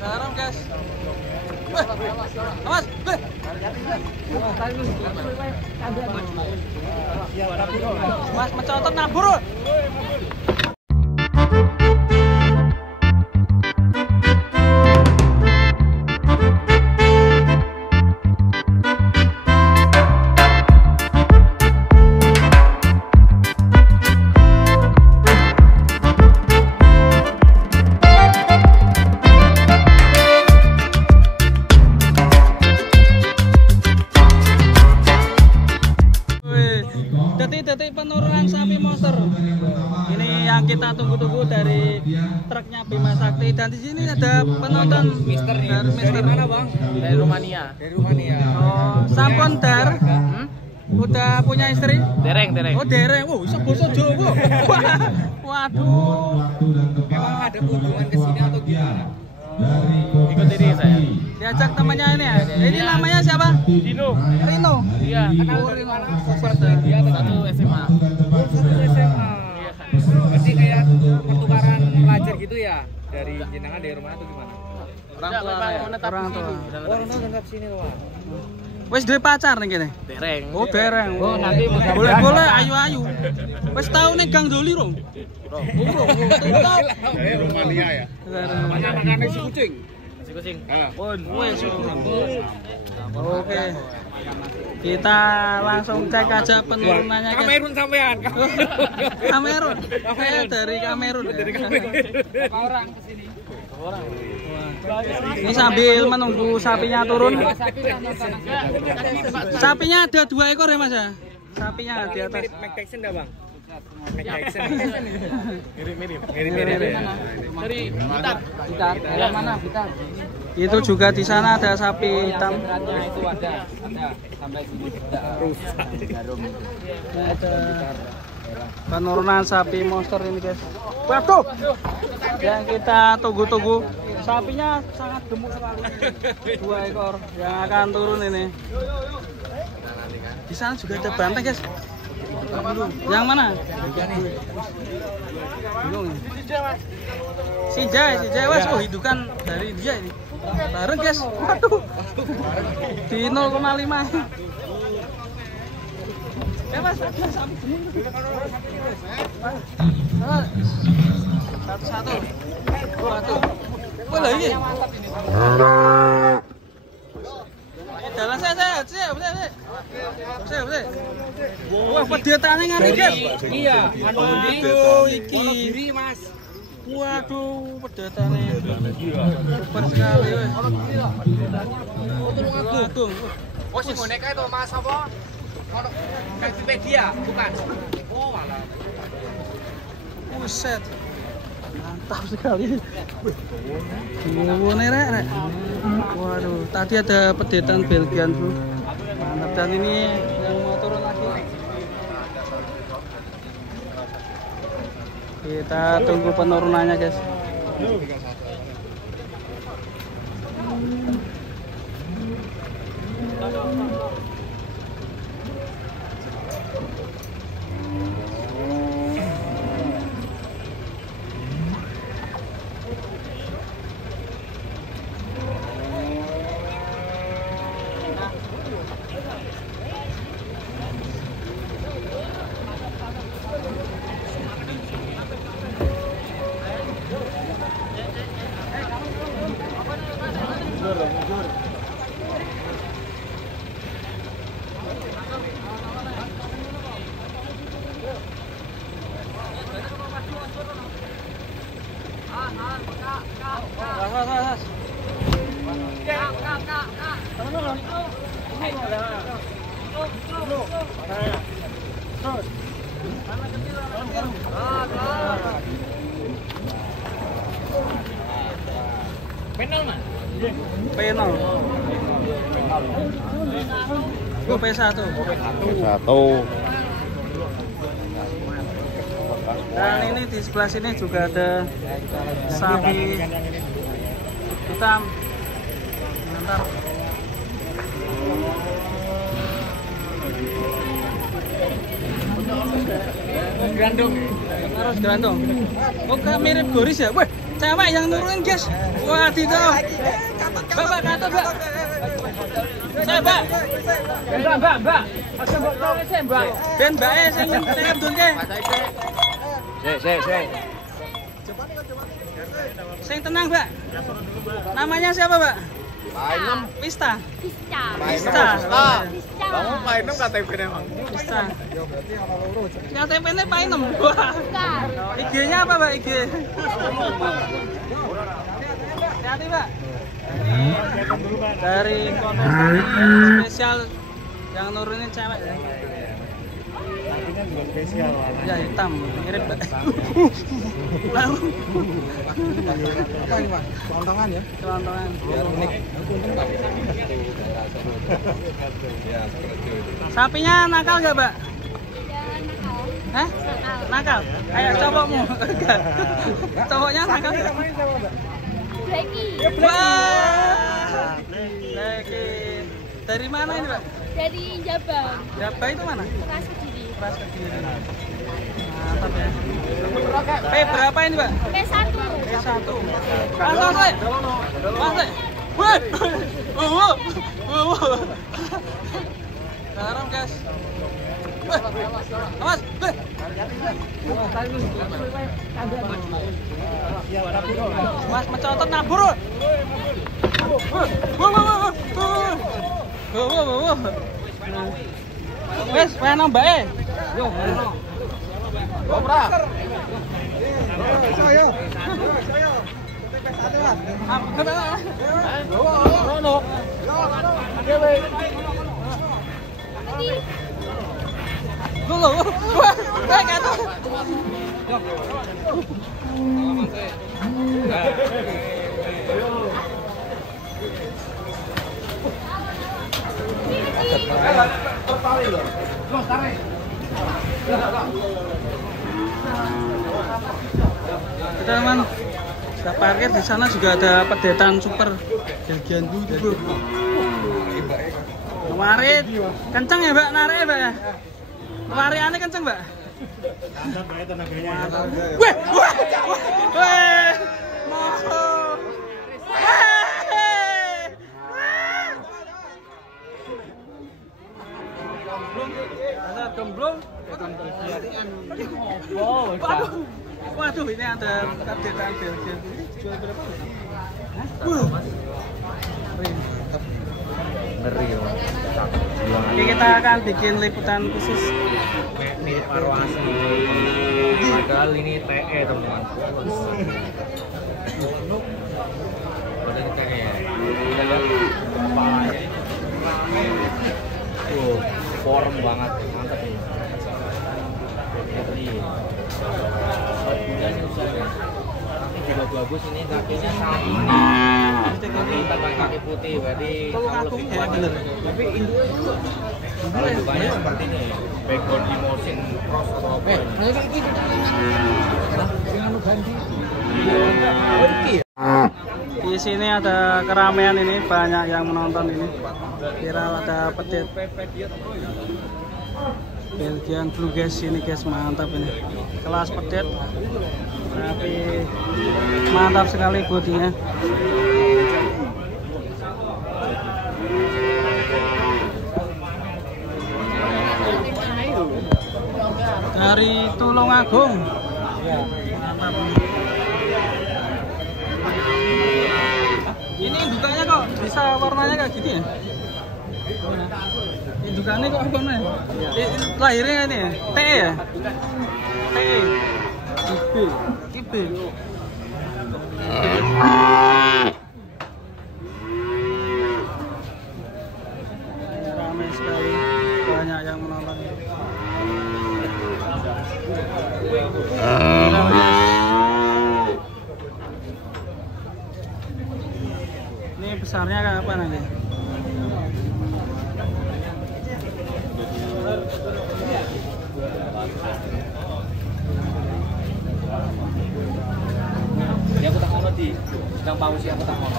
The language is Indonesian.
Garam guys. Awas, Mas mencotot nabur. Detik penurunan sapi monster ini yang kita tunggu-tunggu dari truknya Bima Sakti, dan di sini ada penonton Mister dari mana bang? Dari Rumania. Oh, sampun dar? Udah punya istri? Dereng. Oh dereng, bisa bosok Jawa. Waduh. Emang ada kunjungan ke sini atau gimana? Ikut ini saya. Diajak temannya ini ya. Ini namanya siapa? Rino. Iya. Kenal dari mana? Dia satu SMA. Berarti kayak pertukaran pelajar gitu ya? Dari jenengan dari rumah atau gimana? Orang tua. Orang tua menetap sini loh. Wes duwe pacar nih kene? Dereng. Oh dereng. Oh nanti boleh ayu. Wes tau nih Gang Doli rong? Dari Rumania ya. Makan nasi kucing. Wes. Oke. Kita langsung cek aja penurunannya guys. Kamerun sampean. Kamerun. Saya dari Kamerun. Berapa orang kesini? Orang. Ini sambil menunggu sapinya turun. Sapinya ada 2 ekor ya mas ya? Sapinya di atas. Mike Tyson dah bang? Mirip. Dari Blitar. Yang mana Blitar? Itu juga di sana ada sapi hitam. Itu ada sampai sini rusak. Ada penurunan sapi monster ini guys. Waduh, yang kita tunggu-tunggu. Sapinya sangat gemuk sekali. 2 ekor yang akan turun ini. Di sana juga ada banteng guys. Yang mana? Si Jai wes hidupan dari dia ini. Bareng guys. Waduh. Di 0,5. Mas, satu. Wah lagi. Jalan saya. Wah pedetane ngene guys. Iya, Waduh iki. Mas. Waduh pedetane. Super sekali weh. Tulung aku. Oh si boneka itu Mas apa? Wikipedia, bukan? Oh malah. Buset. Mantap sekali. Ini rek. Waduh, tadi ada pedetan Belgian bro. Mantap, dan ini yang mau turun lagi. Kita tunggu penurunannya guys. Penal mas? Penal. P1. Dan ini di sebelah sini juga ada sapi hitam. Bentar. Grandong. Harus gerandong. Oh, mirip Goris ya? Wah, cewek yang nurunin guys. Wah, tidak. Mbak, kata Mbak. Saya Mbak. Mbak. Aja Mbak tolong saya Mbak. Ben Mbak sing ngedunke. Sik. Sing tenang, Mbak. Namanya siapa, Mbak? Painem. Pista. Pista. Kamu Painem KTP-ne, Bang. Pista. KTP-ne Painem. Wah. IG-nya apa, Mbak? IG. Hati-hati, Mbak. Ini dari kontestan spesial yang nurunin cewek. Spesial. Ya hitam, mirip Mbak. Lalu. Apa ini, Pak? Kelontongan ya? Kelontongan. Biar unik. Sapinya nakal nggak, Mbak? Hah? Nakal. Kayak cowokmu. Cowoknya nakal nggak? Blacky. Wah. Blacky. Dari mana ini, Mbak? Dari Jabang. Jabang itu mana? Keras Kediri. Keras Kediri. Mantap ya. P berapa ini, Mbak? P1. P1. Masuk. Wah. Garam, guys. Awas. Mas mencotot nabur. Wes, pengen Mbak e. Yo, Gopra. Saya. teman, kita parkir di sana juga ada pedetan super Belgian Blue. Warit kenceng ya, Mbak, narik ya, Mbak ya. Wariannya kenceng, Mbak. Weh, gemblong. Waduh, ini ada kedetan Belgian. Jual berapa? Ngeri. Oke, kita akan bikin liputan khusus. Mirip arwasi. Padahal ini TE, teman. Udah TE ya. Form banget, mantap nih. Kaki juga bagus, ini kakinya sangat ini tambah kaki putih, berarti lebih kuat. Tapi induknya juga. Kalau induknya seperti ini, backbone emotion cross atau apa? Kayak gitu. Jangan ganti. Di sini ada keramaian ini, banyak yang menonton ini. Viral ada pedet Belgian Blue guys, ini guys, mantap ini. Kelas pedet, tapi mantap sekali bodinya. Dari Tulungagung. Mantap. Ini indukannya kok bisa warnanya kayak gitu ya? Indukannya kok warna ya? Lahirnya ini ya? TE ya? TE Kibe ramai sekali, banyak yang menonton. Ini besarnya kayak apa nanti? Ya aku tak mau di sedang paus ya, aku tak mau.